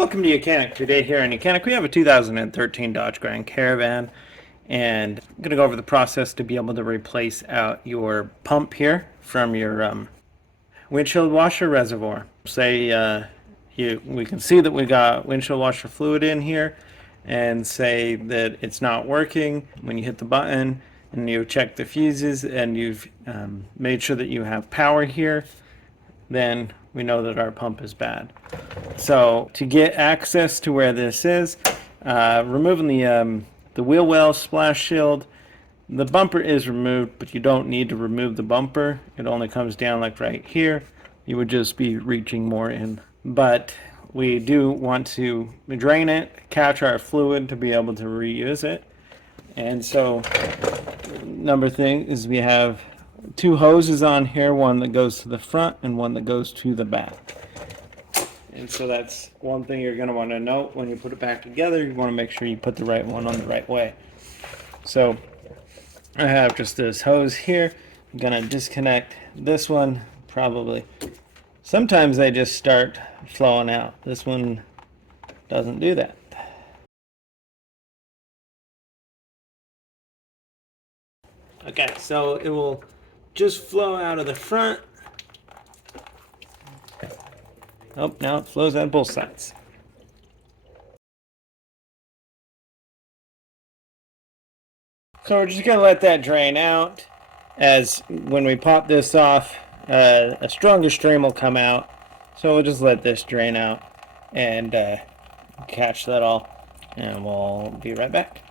Welcome to YOUCANIC. Today here on YOUCANIC we have a 2013 Dodge Grand Caravan, and I'm going to go over the process to be able to replace out your pump here from your windshield washer reservoir. Say we can see that we got windshield washer fluid in here, and say that it's not working. When you hit the button and you check the fuses and you've made sure that you have power here, then we know that our pump is bad. So to get access to where this is, removing the wheel well splash shield, the bumper is removed, but you don't need to remove the bumper. It only comes down like right here. You would just be reaching more in. But we do want to drain it, catch our fluid to be able to reuse it. And so number thing is we have two hoses on here, one that goes to the front and one that goes to the back. And so that's one thing you're going to want to note when you put it back together. You want to make sure you put the right one on the right way. So I have just this hose here. I'm going to disconnect this one. Probably sometimes they just start flowing out. This one doesn't do that. Okay, so it will just flow out of the front. Oh, now it flows out both sides. So we're just going to let that drain out. As when we pop this off, a stronger stream will come out. So we'll just let this drain out and catch that all. And we'll be right back.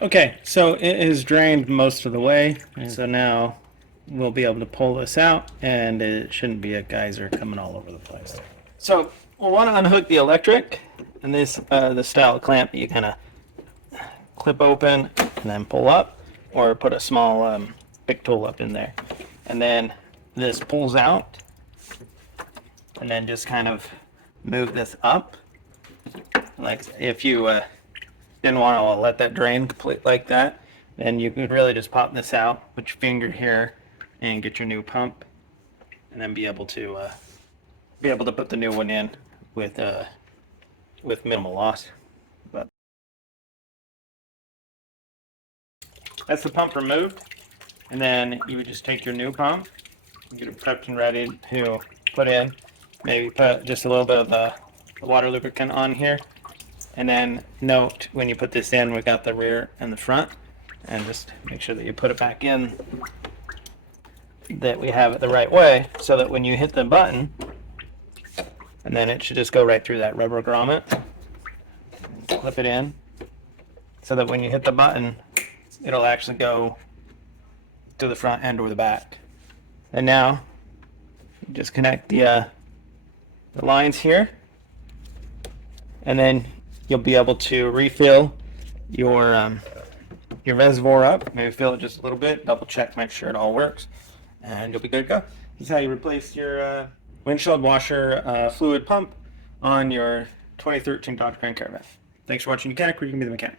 Okay, so it has drained most of the way. And so now we'll be able to pull this out, and it shouldn't be a geyser coming all over the place. So we'll want to unhook the electric, and this the style clamp that you kind of clip open and then pull up, or put a small pick tool up in there, and then this pulls out, and then just kind of move this up. Like if you didn't want to let that drain complete like that, then you could really just pop this out, put your finger here, and get your new pump, and then be able to put the new one in with minimal loss. But that's the pump removed, and then you would just take your new pump, get it prepped and ready to put in. Maybe put just a little bit of the water lubricant on here, and then note when you put this in, we got the rear and the front, and just make sure that you put it back in, that we have it the right way, so that when you hit the button, and then it should just go right through that rubber grommet, clip it in, so that when you hit the button, it'll actually go to the front and or the back. And now just connect the lines here, and then you'll be able to refill your reservoir up. Maybe fill it just a little bit, double check, make sure it all works, and you'll be good to go. This is how you replace your windshield washer fluid pump on your 2013 Dodge Grand Caravan. Thanks for watching YOUCANIC. Where you can be the mechanic.